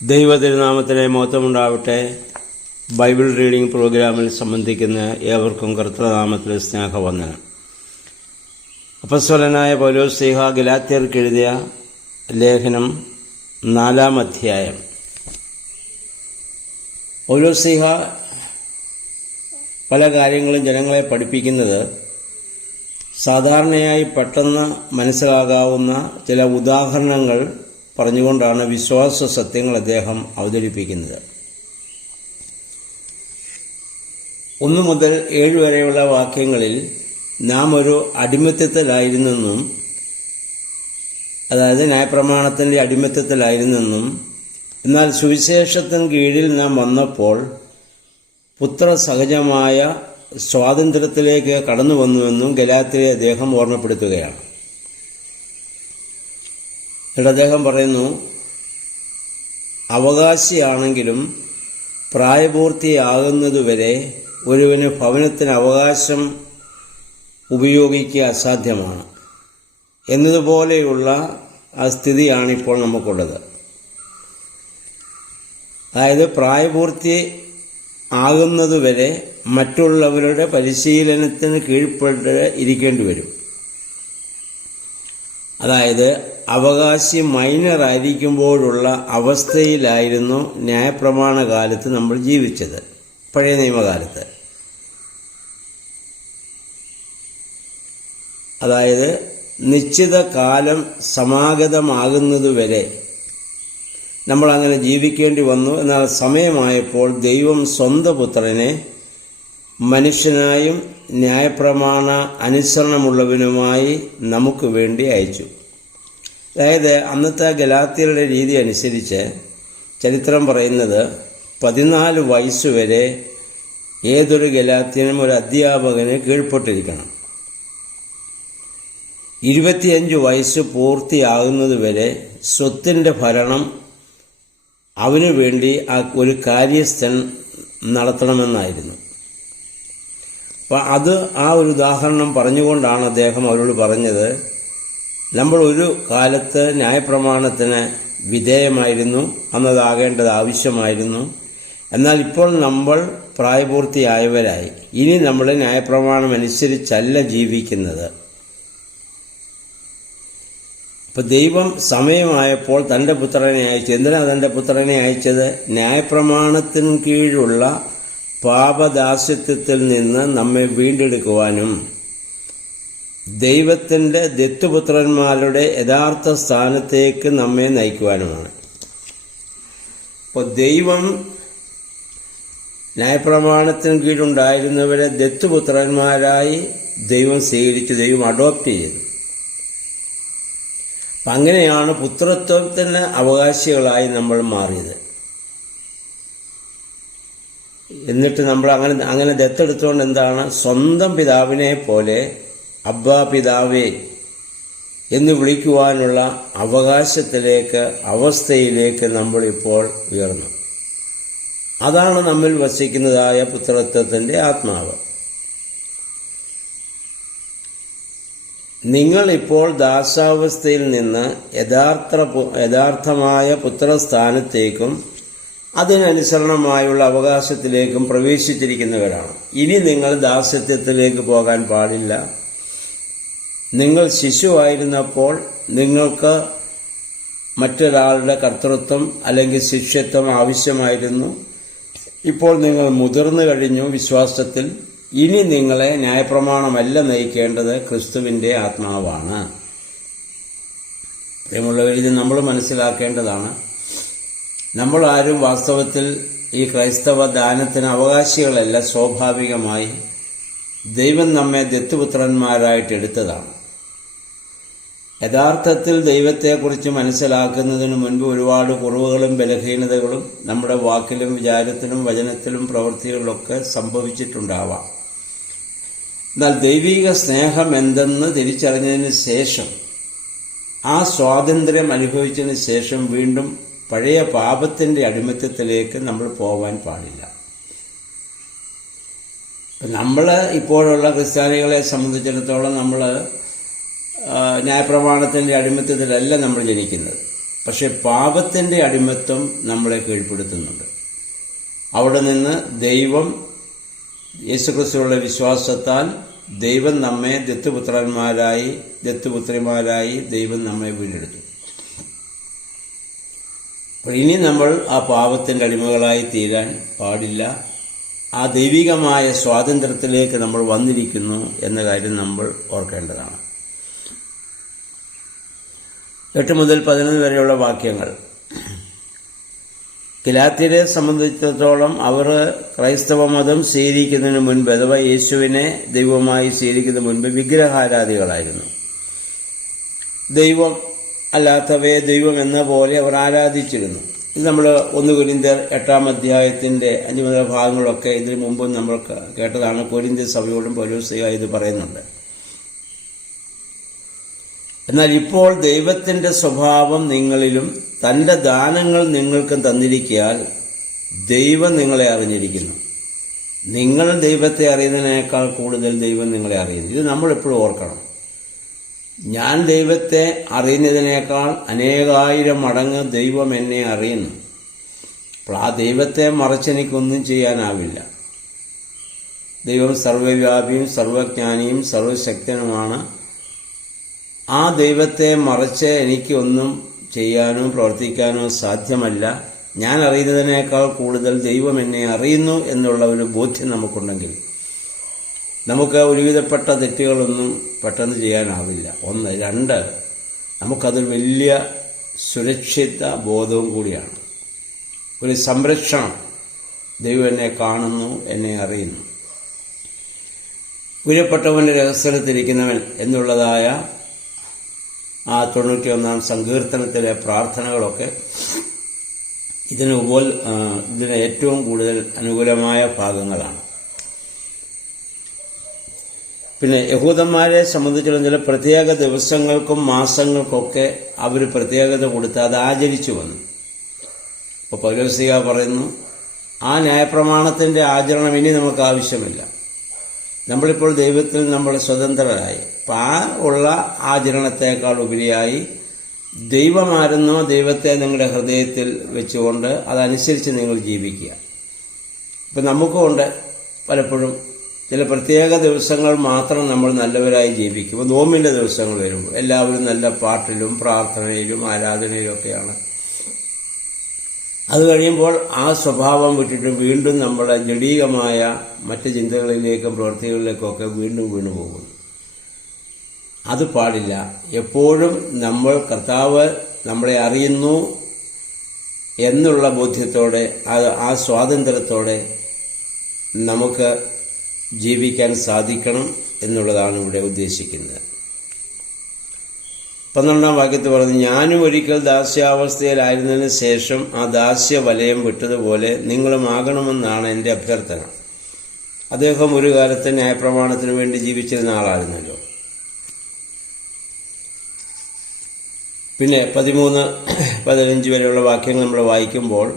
ദൈവതിരുനാമത്തിലെ മഹത്വമുണ്ടാവട്ടെ. Bible reading പ്രോഗ്രാമിൽ സംബന്ധിക്കുന്ന ഏവർക്കും കർത്തൃനാമത്തിലെ സ്നേഹവന്ദനം. അപ്പോസ്തലനായ പൗലോസ് ശ്ലീഹ ഗലാത്യർക്ക് എഴുതിയ ലേഖനം 4-ാം അധ്യായം. പൗലോസ് ശ്ലീഹ പല കാര്യങ്ങളും ജനങ്ങളെ പഠിപ്പിക്കുന്നത് സാധാരണയായി പെട്ടെന്ന് മനസ്സിലാകാവുന്ന ചില ഉദാഹരണങ്ങൾ പറഞ്ഞുകൊണ്ടാണ് വിശ്വാസ സത്യങ്ങൾ അദ്ദേഹം അവതരിപ്പിക്കുന്നത്. 1 മുതൽ 7 വരെയുള്ള വാക്യങ്ങളിൽ നാം ഒരു അടിമത്തത്തിലായിരുന്നെന്നും, അതായത് ന്യായപ്രമാണത്തിൻ്റെ അടിമത്തത്തിലായിരുന്നെന്നും, എന്നാൽ സുവിശേഷത്തിന് കീഴിൽ നാം വന്നപ്പോൾ പുത്രസഹജമായ സ്വാതന്ത്ര്യത്തിലേക്ക് കടന്നു വന്നുവെന്നും ഗലാത്യരെ അദ്ദേഹം ഓർമ്മപ്പെടുത്തുകയാണ്. എന്നിട്ട് അദ്ദേഹം പറയുന്നു, അവകാശിയാണെങ്കിലും പ്രായപൂർത്തിയാകുന്നതുവരെ ഒരുവന് ഭവനത്തിന് അവകാശം ഉപയോഗിക്കുക അസാധ്യമാണ് എന്നതുപോലെയുള്ള ആ സ്ഥിതിയാണിപ്പോൾ നമുക്കുള്ളത്. അതായത് പ്രായപൂർത്തി ആകുന്നതുവരെ മറ്റുള്ളവരുടെ പരിശീലനത്തിന് കീഴ്പ്പെട്ട് ഇരിക്കേണ്ടി വരും. അതായത് അവകാശി മൈനറായിരിക്കുമ്പോഴുള്ള അവസ്ഥയിലായിരുന്നു ന്യായപ്രമാണ കാലത്ത് നമ്മൾ ജീവിച്ചത്, പഴയ നിയമകാലത്ത്. അതായത് നിശ്ചിത കാലം സമാഗതമാകുന്നതുവരെ നമ്മളങ്ങനെ ജീവിക്കേണ്ടി വന്നു. എന്നാൽ സമയമായപ്പോൾ ദൈവം സ്വന്തം പുത്രനെ മനുഷ്യനായും ന്യായപ്രമാണ അനുസരണമുള്ളവനുമായി നമുക്ക് വേണ്ടി അയച്ചു. അതായത് അന്നത്തെ ഗലാത്യരുടെ രീതി അനുസരിച്ച് ചരിത്രം പറയുന്നത് 14 വയസ്സുവരെ ഏതൊരു ഗലാത്യനും ഒരു അധ്യാപകന് കീഴ്പ്പെട്ടിരിക്കണം. 25 വയസ്സ് പൂർത്തിയാകുന്നതുവരെ സ്വത്തിൻ്റെ ഭരണം അവനു വേണ്ടി ഒരു കാര്യസ്ഥൻ നടത്തണമെന്നായിരുന്നു. അപ്പോൾ ആ ഒരു ഉദാഹരണം പറഞ്ഞുകൊണ്ടാണ് അദ്ദേഹം അവരോട് പറഞ്ഞത്, നമ്മൾ ഒരു കാലത്ത് ന്യായപ്രമാണത്തിന് വിധേയമായിരുന്നു, അന്നതാകേണ്ടത് ആവശ്യമായിരുന്നു. എന്നാൽ ഇപ്പോൾ നമ്മൾ പ്രായപൂർത്തിയായവരായി. ഇനി നമ്മൾ ന്യായപ്രമാണം അനുസരിച്ചല്ല ജീവിക്കുന്നത്. അപ്പോൾ ദൈവം സമയമായപ്പോൾ തൻ്റെ പുത്രനെ അയച്ചു. എന്തിനാണ് തൻ്റെ പുത്രനെ അയച്ചത്? ന്യായപ്രമാണത്തിന് കീഴിലുള്ള പാപദാസ്യത്വത്തിൽ നിന്ന് നമ്മെ വീണ്ടെടുക്കുവാനും ദൈവത്തിൻ്റെ ദത്തുപുത്രന്മാരുടെ യഥാർത്ഥ സ്ഥാനത്തേക്ക് നമ്മെ നയിക്കുവാനുമാണ്. അപ്പോൾ ദൈവം ന്യായപ്രമാണത്തിന് കീഴുണ്ടായിരുന്നവരെ ദത്തുപുത്രന്മാരായി ദൈവം സ്വീകരിച്ചു, ദൈവം അഡോപ്റ്റ് ചെയ്തു. അപ്പം അങ്ങനെയാണ് പുത്രത്വത്തിന് അവകാശികളായി നമ്മൾ മാറിയത്. എന്നിട്ട് നമ്മൾ അങ്ങനെ ദത്തെടുത്തുകൊണ്ട് എന്താണ്, സ്വന്തം പിതാവിനെ പോലെ അബ്ബാ പിതാവേ എന്ന് വിളിക്കുവാനുള്ള അവസ്ഥയിലേക്ക് നമ്മളിപ്പോൾ ഉയർന്നു. അതാണ് നമ്മിൽ വസിക്കുന്നതായ പുത്രത്വത്തിൻ്റെ ആത്മാവ്. നിങ്ങൾ ഇപ്പോൾ ദാസാവസ്ഥയിൽ നിന്ന് യഥാർത്ഥമായ പുത്രസ്ഥാനത്തേക്കും അതിനനുസരണമായുള്ള അവകാശത്തിലേക്കും പ്രവേശിച്ചിരിക്കുന്നവരാണ്. ഇനി നിങ്ങൾ ദാസ്യത്വത്തിലേക്ക് പോകാൻ പാടില്ല. നിങ്ങൾ ശിശുവായിരുന്നപ്പോൾ നിങ്ങൾക്ക് മറ്റൊരാളുടെ കർത്തൃത്വം അല്ലെങ്കിൽ ശിഷ്യത്വം ആവശ്യമായിരുന്നു. ഇപ്പോൾ നിങ്ങൾ മുതിർന്നു കഴിഞ്ഞു വിശ്വാസത്തിൽ. ഇനി നിങ്ങളെ ന്യായപ്രമാണമല്ല നയിക്കേണ്ടത്, ക്രിസ്തുവിൻ്റെ ആത്മാവാണ്. പ്രിയമുള്ളവർ, ഇത് നമ്മൾ മനസ്സിലാക്കേണ്ടതാണ്. നമ്മളാരും വാസ്തവത്തിൽ ഈ ക്രൈസ്തവ ദാനത്തിന് അവകാശികളല്ല. സ്വാഭാവികമായി ദൈവം നമ്മെ ദത്തുപുത്രന്മാരായിട്ട് എടുത്തതാണ്. യഥാർത്ഥത്തിൽ ദൈവത്തെക്കുറിച്ച് മനസ്സിലാക്കുന്നതിന് മുൻപ് ഒരുപാട് കുറവുകളും ബലഹീനതകളും നമ്മുടെ വാക്കിലും വിചാരത്തിലും വചനത്തിലും പ്രവൃത്തികളിലൊക്കെ സംഭവിച്ചിട്ടുണ്ടാവാം. എന്നാൽ ദൈവിക സ്നേഹം എന്തെന്ന് തിരിച്ചറിഞ്ഞതിന് ശേഷം, ആ സ്വാതന്ത്ര്യം അനുഭവിച്ചതിന് ശേഷം വീണ്ടും പഴയ പാപത്തിൻ്റെ അടിമത്തത്തിലേക്ക് നമ്മൾ പോകാൻ പാടില്ല. നമ്മൾ ഇപ്പോഴുള്ള ക്രിസ്ത്യാനികളെ സംബന്ധിച്ചിടത്തോളം നമ്മൾ ന്യായപ്രമാണത്തിൻ്റെ അടിമത്തത്തിലല്ല നമ്മൾ ജനിക്കുന്നത്. പക്ഷെ പാപത്തിൻ്റെ അടിമത്വം നമ്മളെ കീഴ്പ്പെടുത്തുന്നുണ്ട്. അവിടെ നിന്ന് ദൈവം യേശുക്രിസ്തുവിലുള്ള വിശ്വാസത്താൽ ദൈവം നമ്മെ ദത്തുപുത്രിമാരായി ദൈവം നമ്മെ വീണ്ടെടുത്തു. അപ്പോൾ ഇനി നമ്മൾ ആ പാപത്തിൻ്റെ അടിമകളായി തീരാൻ പാടില്ല. ആ ദൈവികമായ സ്വാതന്ത്ര്യത്തിലേക്ക് നമ്മൾ വന്നിരിക്കുന്നു എന്ന കാര്യം നമ്മൾ ഓർക്കേണ്ടതാണ്. 8 മുതൽ 11 വരെയുള്ള വാക്യങ്ങൾ. ഗലാത്യരെ സംബന്ധിച്ചിടത്തോളം അവർ ക്രൈസ്തവ മതം സ്വീകരിക്കുന്നതിന് മുൻപ്, അഥവാ യേശുവിനെ ദൈവമായി സ്വീകരിക്കുന്നതിന് മുൻപ് വിഗ്രഹാരാധികളായിരുന്നു. ദൈവം അല്ലാത്തവയെ ദൈവം എന്ന പോലെ അവർ ആരാധിച്ചിരുന്നു. ഇത് നമ്മൾ 1 കൊരിന്ത്യർ 8-ാം അധ്യായത്തിൻ്റെ 5 മുതൽ ഭാഗങ്ങളൊക്കെ ഇതിനു മുമ്പ് നമ്മൾ കേട്ടതാണ്. കൊരിന്ത്യ സഭയോടും പൗലോസ്ലീഹ ഇത് പറയുന്നുണ്ട്. എന്നാൽ ഇപ്പോൾ ദൈവത്തിൻ്റെ സ്വഭാവം നിങ്ങളിലും തൻ്റെ ദാനങ്ങൾ നിങ്ങൾക്കും തന്നിരിക്കയാൽ ദൈവം നിങ്ങളെ അറിഞ്ഞിരിക്കുന്നു. നിങ്ങൾ ദൈവത്തെ അറിയുന്നതിനേക്കാൾ കൂടുതൽ ദൈവം നിങ്ങളെ അറിയുന്നു. ഇത് നമ്മളെപ്പോഴും ഓർക്കണം. ഞാൻ ദൈവത്തെ അറിയുന്നതിനേക്കാൾ അനേകായിരം മടങ്ങ് ദൈവം എന്നെ അറിയുന്നു. അപ്പോൾ ആ ദൈവത്തെ മറച്ചെനിക്കൊന്നും ചെയ്യാനാവില്ല. ദൈവം സർവ്വവ്യാപിയും സർവജ്ഞാനിയും സർവശക്തനുമാണ്. ആ ദൈവത്തെ മറച്ച് എനിക്കൊന്നും ചെയ്യാനോ പ്രവർത്തിക്കാനോ സാധ്യമല്ല. ഞാൻ അറിയുന്നതിനേക്കാൾ കൂടുതൽ ദൈവം എന്നെ അറിയുന്നു എന്നുള്ള ഒരു ബോധ്യം നമുക്കുണ്ടെങ്കിൽ നമുക്ക് ഒരുവിധപ്പെട്ട തെറ്റുകളൊന്നും പെട്ടെന്ന് ചെയ്യാനാവില്ല. 1. 2, നമുക്കതൊരു വലിയ സുരക്ഷിത ബോധവും കൂടിയാണ്, ഒരു സംരക്ഷണം. ദൈവം എന്നെ കാണുന്നു, എന്നെ അറിയുന്നു. ഉയരപ്പെട്ടവൻ്റെ രഹസ്യത്തിലിരിക്കുന്നവൻ എന്നുള്ളതായ ആ 91-ാം സങ്കീർത്തനത്തിലെ പ്രാർത്ഥനകളൊക്കെ ഇതിന് ഏറ്റവും കൂടുതൽ അനുകൂലമായ ഭാഗങ്ങളാണ്. പിന്നെ യഹൂദന്മാരെ സംബന്ധിച്ചിടത്തോളം ചില പ്രത്യേക ദിവസങ്ങൾക്കും മാസങ്ങൾക്കൊക്കെ അവർ പ്രത്യേകത കൊടുത്ത് അത് ആചരിച്ചു വന്നു. ഇപ്പോൾ പൗലോസ്ലീഹ പറയുന്നു, ആ ന്യായപ്രമാണത്തിൻ്റെ ആചരണം ഇനി നമുക്ക് ആവശ്യമില്ല. നമ്മളിപ്പോൾ ദൈവത്തിൽ നമ്മൾ സ്വതന്ത്രരായി. അപ്പം ആ ഉള്ള ആചരണത്തേക്കാൾ ഉപരിയായി ദൈവമായിരുന്നോ ദൈവത്തെ നിങ്ങളുടെ ഹൃദയത്തിൽ വെച്ചുകൊണ്ട് അതനുസരിച്ച് നിങ്ങൾ ജീവിക്കുക. ഇപ്പം നമുക്കുണ്ട് പലപ്പോഴും ചില പ്രത്യേക ദിവസങ്ങൾ മാത്രം നമ്മൾ നല്ലവരായി ജീവിക്കും. നോമ്പിൻ്റെ ദിവസങ്ങൾ വരുമ്പോൾ എല്ലാവരും നല്ല പാട്ടിലും പ്രാർത്ഥനയിലും ആരാധനയിലും ഒക്കെയാണ്. അത് കഴിയുമ്പോൾ ആ സ്വഭാവം വിട്ടിട്ട് വീണ്ടും നമ്മുടെ ജഡീകമായ മറ്റ് ചിന്തകളിലേക്കും പ്രവൃത്തികളിലേക്കൊക്കെ വീണ്ടും വീണു പോകുന്നു. അത് പാടില്ല. എപ്പോഴും നമ്മൾ കർത്താവ് നമ്മളെ അറിയുന്നു എന്നുള്ള ബോധ്യത്തോടെ ആ സ്വാതന്ത്ര്യത്തോടെ നമുക്ക് ജീവിക്കാൻ സാധിക്കണം എന്നുള്ളതാണ് ഇവിടെ ഉദ്ദേശിക്കുന്നത്. 12-ാം വാക്യത്തിൽ പറഞ്ഞു, ഞാനും ഒരിക്കൽ ദാസ്യാവസ്ഥയിലായിരുന്നതിന് ശേഷം ആ ദാസ്യ വലയം വിട്ടതുപോലെ നിങ്ങളും ആകണമെന്നാണ് എൻ്റെ അഭ്യർത്ഥന. അദ്ദേഹം ഒരു കാലത്ത് ന്യായപ്രമാണത്തിന് വേണ്ടി ജീവിച്ചിരുന്ന ആളായിരുന്നല്ലോ. പിന്നെ 13-15 വരെയുള്ള വാക്യങ്ങൾ നമ്മൾ വായിക്കുമ്പോൾ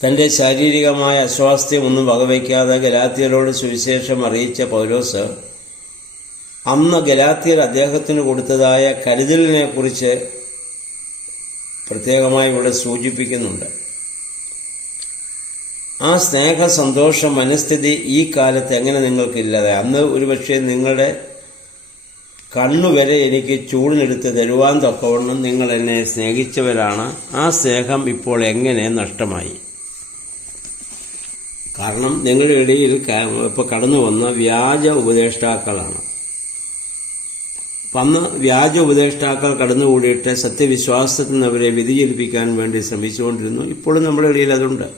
തൻ്റെ ശാരീരികമായ അസ്വാസ്ഥ്യമൊന്നും വകവയ്ക്കാതെ ഗലാത്യരോട് സുവിശേഷം അറിയിച്ച പൗലോസ് അന്ന് ഗലാത്യർ അദ്ദേഹത്തിന് കൊടുത്തതായ കരുതലിനെക്കുറിച്ച് പ്രത്യേകമായി ഇവിടെ സൂചിപ്പിക്കുന്നുണ്ട്. ആ സ്നേഹ സന്തോഷം മനസ്ഥിതി ഈ കാലത്ത് എങ്ങനെ നിങ്ങൾക്കില്ലാതെ? അന്ന് ഒരുപക്ഷെ നിങ്ങളുടെ കണ്ണുവരെ എനിക്ക് ചൂടിനെടുത്ത് തരുവാൻ തക്കവണ്ണം നിങ്ങൾ എന്നെ സ്നേഹിച്ചവരാണ്. ആ സ്നേഹം ഇപ്പോൾ എങ്ങനെ നഷ്ടമായി? കാരണം നിങ്ങളുടെ ഇടയിൽ ഇപ്പോൾ കടന്നു വന്ന വ്യാജ ഉപദേഷ്ടാക്കളാണ്. അപ്പം അന്ന് വ്യാജ ഉപദേഷ്ടാക്കൾ കടന്നുകൂടിയിട്ട് സത്യവിശ്വാസത്തിൽ നിന്ന് അവരെ വ്യതിചലിപ്പിക്കാൻ വേണ്ടി ശ്രമിച്ചുകൊണ്ടിരുന്നു. ഇപ്പോഴും നമ്മുടെ ഇടയിൽ അതുണ്ട്.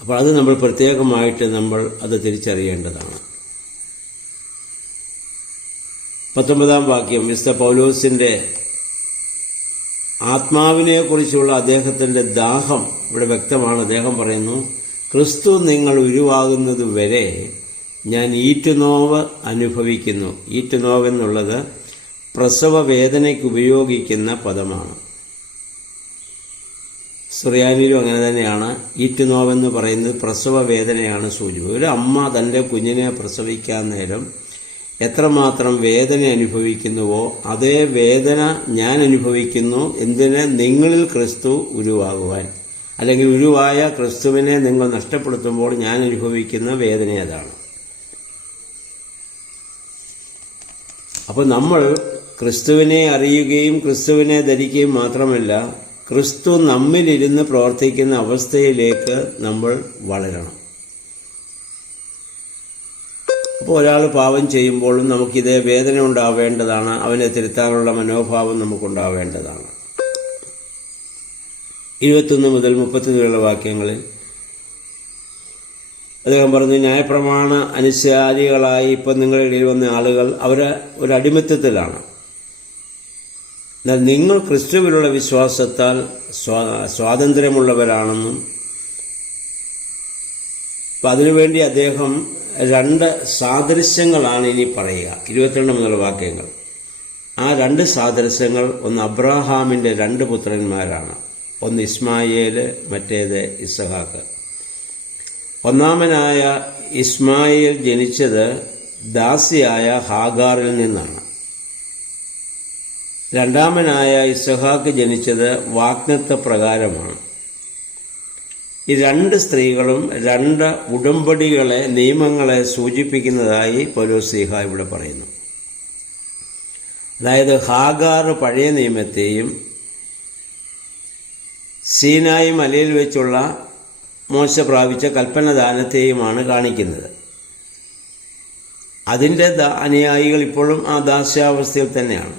അപ്പോൾ അത് നമ്മൾ പ്രത്യേകമായിട്ട് നമ്മൾ അത് തിരിച്ചറിയേണ്ടതാണ്. 19-ാം വാക്യം വിശുദ്ധ പൗലോസിൻ്റെ ആത്മാവിനെക്കുറിച്ചുള്ള അദ്ദേഹത്തിൻ്റെ ദാഹം ഇവിടെ വ്യക്തമാണ്. അദ്ദേഹം പറയുന്നു, ക്രിസ്തു നിങ്ങൾ ഉരുവാകുന്നത് വരെ ഞാൻ ഈറ്റുനോവ് അനുഭവിക്കുന്നു. ഈറ്റുനോവ് എന്നുള്ളത് പ്രസവ വേദനയ്ക്ക് ഉപയോഗിക്കുന്ന പദമാണ്. സുറിയാനിയിലും അങ്ങനെ തന്നെയാണ്. ഈറ്റുനോവെന്ന് പറയുന്നത് പ്രസവ വേദനയാണ് സൂചിപ്പിക്കുന്നത്. ഒരു അമ്മ തൻ്റെ കുഞ്ഞിനെ പ്രസവിക്കാൻ നേരം എത്രമാത്രം വേദന അനുഭവിക്കുന്നുവോ അതേ വേദന ഞാൻ അനുഭവിക്കുന്നു. എന്തിന്? നിങ്ങളിൽ ക്രിസ്തു ഉരുവാകുവാൻ. അല്ലെങ്കിൽ ഉരുവായ ക്രിസ്തുവിനെ നിങ്ങൾ നഷ്ടപ്പെടുത്തുമ്പോൾ ഞാൻ അനുഭവിക്കുന്ന വേദന അതാണ്. അപ്പോൾ നമ്മൾ ക്രിസ്തുവിനെ അറിയുകയും ക്രിസ്തുവിനെ ധരിക്കുകയും മാത്രമല്ല, ക്രിസ്തു നമ്മിലിരുന്ന് പ്രവർത്തിക്കുന്ന അവസ്ഥയിലേക്ക് നമ്മൾ വളരണം. അപ്പോൾ ഒരാൾ പാപം ചെയ്യുമ്പോഴും നമുക്കിതേ വേദന ഉണ്ടാവേണ്ടതാണ്. അവനെ തിരുത്താനുള്ള മനോഭാവം നമുക്കുണ്ടാവേണ്ടതാണ്. 21 മുതൽ 30 വാക്യങ്ങളിൽ അദ്ദേഹം പറഞ്ഞു, ന്യായപ്രമാണ അനുസാരികളായി ഇപ്പം നിങ്ങളുടെ ഇടയിൽ വന്ന ആളുകൾ അവർ ഒരു അടിമത്തത്തിലാണ്. എന്നാൽ നിങ്ങൾ ക്രിസ്തുവിലുള്ള വിശ്വാസത്താൽ സ്വാതന്ത്ര്യമുള്ളവരാണെന്നും അപ്പം അതിനുവേണ്ടി അദ്ദേഹം 2 സാദൃശ്യങ്ങളാണ് ഇനി പറയുക. 22 മുതൽ വാക്യങ്ങൾ. ആ 2 സാദൃശ്യങ്ങൾ, ഒന്ന് അബ്രാഹാമിൻ്റെ 2 പുത്രന്മാരാണ്. ഒന്ന് ഇസ്മായേൽ, മറ്റേത് ഇസഹാക്ക്. ഒന്നാമനായ ഇസ്മായേൽ ജനിച്ചത് ദാസിയായ ഹാഗാറിൽ നിന്നാണ്. രണ്ടാമനായ ഇസഹാക്ക് ജനിച്ചത് വാഗ്ദത്ത പ്രകാരമാണ്. ഈ 2 സ്ത്രീകളും 2 ഉടമ്പടികളെ, നിയമങ്ങളെ സൂചിപ്പിക്കുന്നതായി പൗലോസ്ലീഹ ഇവിടെ പറയുന്നു. അതായത് ഹാഗാർ പഴയ നിയമത്തെയും സീനായി മലയിൽ വെച്ചുള്ള മോശ പ്രാപിച്ച കൽപ്പനദാനത്തെയുമാണ് കാണിക്കുന്നത്. അതിൻ്റെ അനുയായികൾ ഇപ്പോഴും ആ ദാസ്യാവസ്ഥയിൽ തന്നെയാണ്.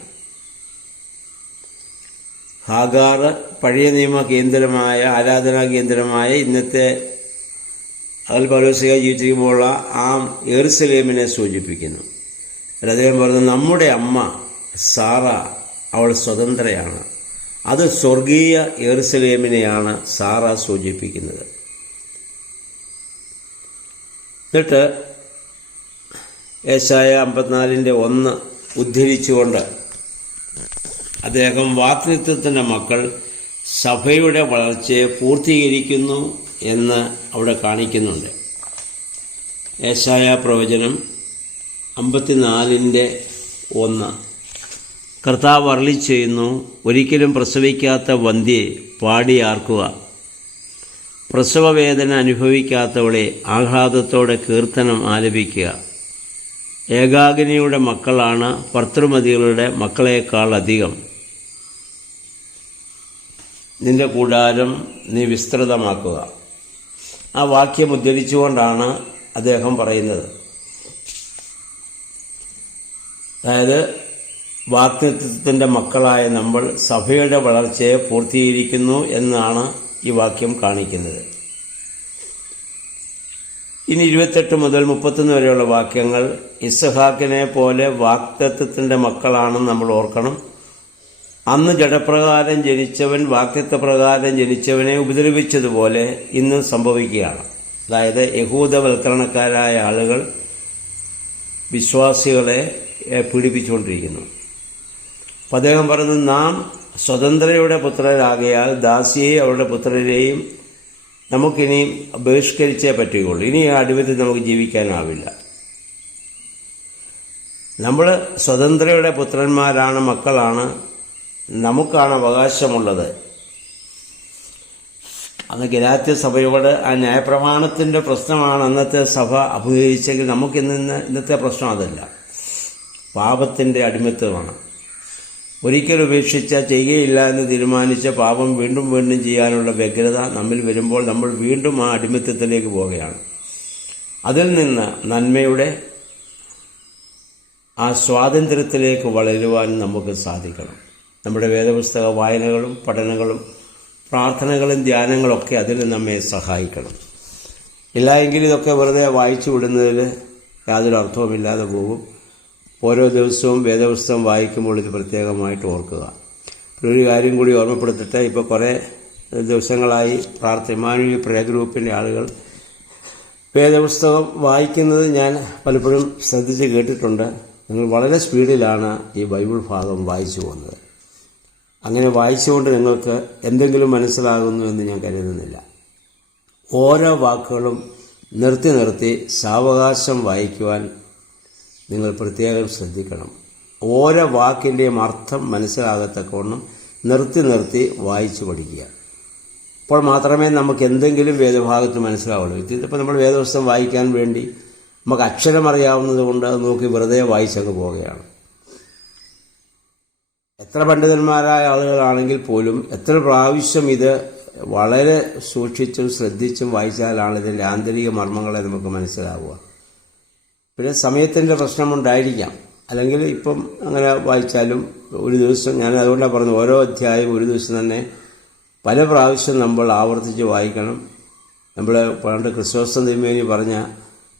ഹാഗാർ പഴയ നിയമ കേന്ദ്രമായ, ആരാധനാ കേന്ദ്രമായ ഇന്നത്തെ അതിൽ പൗലോസ്ലീഹ ജീവിച്ചിരിക്കുമ്പോഴുള്ള ആ യെരുസലേമിനെ സൂചിപ്പിക്കുന്നു. അദ്ദേഹം പറഞ്ഞു, നമ്മുടെ അമ്മ സാറ അവൾ സ്വതന്ത്രയാണ്. അത് സ്വർഗീയ യെരുസലേമിനെയാണ് സാറ സൂചിപ്പിക്കുന്നത്. എന്നിട്ട് യെശയ്യാ 54:1 ഉദ്ധരിച്ചുകൊണ്ട് അദ്ദേഹം വാഗ്ദത്തത്തിൻ്റെ മക്കൾ സഭയുടെ വളർച്ചയെ പൂർത്തീകരിക്കുന്നു എന്ന് അവിടെ കാണിക്കുന്നുണ്ട്. യെശയ്യാ പ്രവചനം 54:1 കർത്താവ് അരുളിച്ചെയ്യുന്നു, ഒരിക്കലും പ്രസവിക്കാത്ത വന്ധ്യയെ പാടിയാർക്കുക, പ്രസവവേദന അനുഭവിക്കാത്തവളെ ആഹ്ലാദത്തോടെ കീർത്തനം ആലപിക്കുക. ഏകാകിനിയുടെ മക്കളാണ് ഭർതൃമതികളുടെ മക്കളേക്കാൾ അധികം. നിന്റെ കൂടാരം നീ വിസ്തൃതമാക്കുക. ആ വാക്യം ഉദ്ധരിച്ചുകൊണ്ടാണ് അദ്ദേഹം പറയുന്നത്. അതായത് വാഗ്ദത്തത്തിൻ്റെ മക്കളായ നമ്മൾ സഭയുടെ വളർച്ചയെ പൂർത്തീകരിക്കുന്നു എന്നാണ് ഈ വാക്യം കാണിക്കുന്നത്. ഇനി 28 മുതൽ 31 വരെയുള്ള വാക്യങ്ങൾ ഇസഹാക്കിനെ പോലെ വാഗ്ദത്തത്തിൻ്റെ മക്കളാണെന്ന് നമ്മൾ ഓർക്കണം. അന്ന് ജഡപ്രകാരം ജനിച്ചവൻ വാഗ്ദത്തപ്രകാരം ജനിച്ചവനെ ഉപദ്രവിച്ചതുപോലെ ഇന്ന് സംഭവിക്കുകയാണ്. അതായത് യഹൂദവൽക്കരണക്കാരായ ആളുകൾ വിശ്വാസികളെ പീഡിപ്പിച്ചുകൊണ്ടിരിക്കുന്നു. അപ്പം അദ്ദേഹം പറഞ്ഞു, നാം സ്വതന്ത്രയുടെ പുത്രരാകയാൽ ദാസിയെയും അവരുടെ പുത്രരെയും നമുക്കിനി ബഹിഷ്കരിച്ചേ പറ്റുകയുള്ളൂ. ഇനി ആ അടിമത്തിൽ നമുക്ക് ജീവിക്കാനാവില്ല. നമ്മൾ സ്വതന്ത്രയുടെ പുത്രന്മാരാണ്, മക്കളാണ്, നമുക്കാണ് അവകാശമുള്ളത്. അന്ന് ഗലാത്യ സഭയോട് ആ ന്യായപ്രമാണത്തിൻ്റെ പ്രശ്നമാണ് അന്നത്തെ സഭ അഭിമുഖീകരിച്ചെങ്കിൽ ഇന്നത്തെ പ്രശ്നം അതല്ല. പാപത്തിൻ്റെ അടിമത്വമാണ്. ഒരിക്കൽ ഉപേക്ഷിച്ച ചെയ്യുകയില്ല എന്ന് തീരുമാനിച്ച പാപം വീണ്ടും വീണ്ടും ചെയ്യാനുള്ള വ്യഗ്രത നമ്മിൽ വരുമ്പോൾ നമ്മൾ വീണ്ടും ആ അടിമത്വത്തിലേക്ക് പോവുകയാണ്. അതിൽ നിന്ന് നന്മയുടെ ആ സ്വാതന്ത്ര്യത്തിലേക്ക് വളരുവാൻ നമുക്ക് സാധിക്കണം. നമ്മുടെ വേദപുസ്തക വായനകളും പഠനങ്ങളും പ്രാർത്ഥനകളും ധ്യാനങ്ങളൊക്കെ അതിൽ നമ്മെ സഹായിക്കണം. ഇല്ലായെങ്കിൽ ഇതൊക്കെ വെറുതെ വായിച്ചു വിടുന്നതിൽ യാതൊരു അർത്ഥവുമില്ലാതെ പോകും. ഓരോ ദിവസവും വേദപുസ്തകം വായിക്കുമ്പോൾ ഇത് പ്രത്യേകമായിട്ട് ഓർക്കുക. ഒരു കാര്യം കൂടി ഓർമ്മപ്പെടുത്തിട്ട്, ഇപ്പോൾ കുറേ ദിവസങ്ങളായി ഇമ്മാനുവേൽ പ്രേയർ ഗ്രൂപ്പിൻ്റെ ആളുകൾ വേദപുസ്തകം വായിക്കുന്നത് ഞാൻ പലപ്പോഴും ശ്രദ്ധിച്ച് കേട്ടിട്ടുണ്ട്. നിങ്ങൾ വളരെ സ്പീഡിലാണ് ഈ ബൈബിൾ ഭാഗം വായിച്ചു പോകുന്നത്. അങ്ങനെ വായിച്ചുകൊണ്ട് നിങ്ങൾക്ക് എന്തെങ്കിലും മനസ്സിലാകുന്നു എന്ന് ഞാൻ കരുതുന്നില്ല. ഓരോ വാക്കുകളും നിർത്തി നിർത്തി സാവകാശം വായിക്കുവാൻ നിങ്ങൾ പ്രത്യേകം ശ്രദ്ധിക്കണം. ഓരോ വാക്കിൻ്റെയും അർത്ഥം മനസ്സിലാകത്തക്കവണ്ണം നിർത്തി വായിച്ചു പഠിക്കുക. അപ്പോൾ മാത്രമേ നമുക്ക് എന്തെങ്കിലും വേദഭാഗത്ത് മനസ്സിലാവുള്ളൂ. ഇതിപ്പോൾ നമ്മൾ വേദപുസ്തകം വായിക്കാൻ വേണ്ടി നമുക്ക് അക്ഷരം അറിയാവുന്നത് കൊണ്ട് അത് നോക്കി വെറുതെ വായിച്ചങ്ങ് പോവുകയാണ്. എത്ര പണ്ഡിതന്മാരായ ആളുകളാണെങ്കിൽ പോലും എത്ര പ്രാവശ്യം ഇത് വളരെ സൂക്ഷിച്ചും ശ്രദ്ധിച്ചും വായിച്ചാലാണ് ഇതിൻ്റെ ആന്തരിക മർമ്മങ്ങളെ നമുക്ക് മനസ്സിലാവുക. പിന്നെ സമയത്തിൻ്റെ പ്രശ്നമുണ്ടായിരിക്കാം. അല്ലെങ്കിൽ ഇപ്പം അങ്ങനെ വായിച്ചാലും ഒരു ദിവസം, ഞാൻ അതുകൊണ്ടാണ് പറഞ്ഞു, ഓരോ അധ്യായം ഒരു ദിവസം തന്നെ പല പ്രാവശ്യം നമ്മൾ ആവർത്തിച്ച് വായിക്കണം. നമ്മൾ പണ്ട് ക്രിസ്തോസ്റ്റം തിരുമേനി പറഞ്ഞ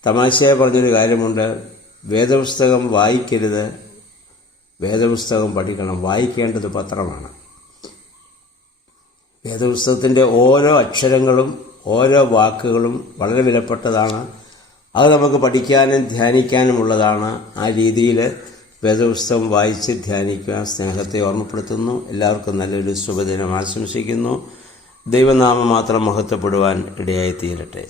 തമാശയായി പറഞ്ഞൊരു കാര്യമുണ്ട്, വേദപുസ്തകം വായിക്കരുത്, വേദപുസ്തകം പഠിക്കണം. വായിക്കേണ്ടത് പത്രമാണ്. വേദപുസ്തകത്തിൻ്റെ ഓരോ അക്ഷരങ്ങളും ഓരോ വാക്കുകളും വളരെ വിലപ്പെട്ടതാണ്. അത് നമുക്ക് പഠിക്കാനും ധ്യാനിക്കാനുമുള്ളതാണ്. ആ രീതിയിൽ വേദപുസ്തകം വായിച്ച് ധ്യാനിക്കുക. സ്നേഹത്തെ ഓർമ്മപ്പെടുത്തുന്നു. എല്ലാവർക്കും നല്ലൊരു ശുഭദിനം ആശംസിക്കുന്നു. ദൈവനാമം മാത്രം മഹത്വപ്പെടുവാൻ ഇടയായി തീരട്ടെ.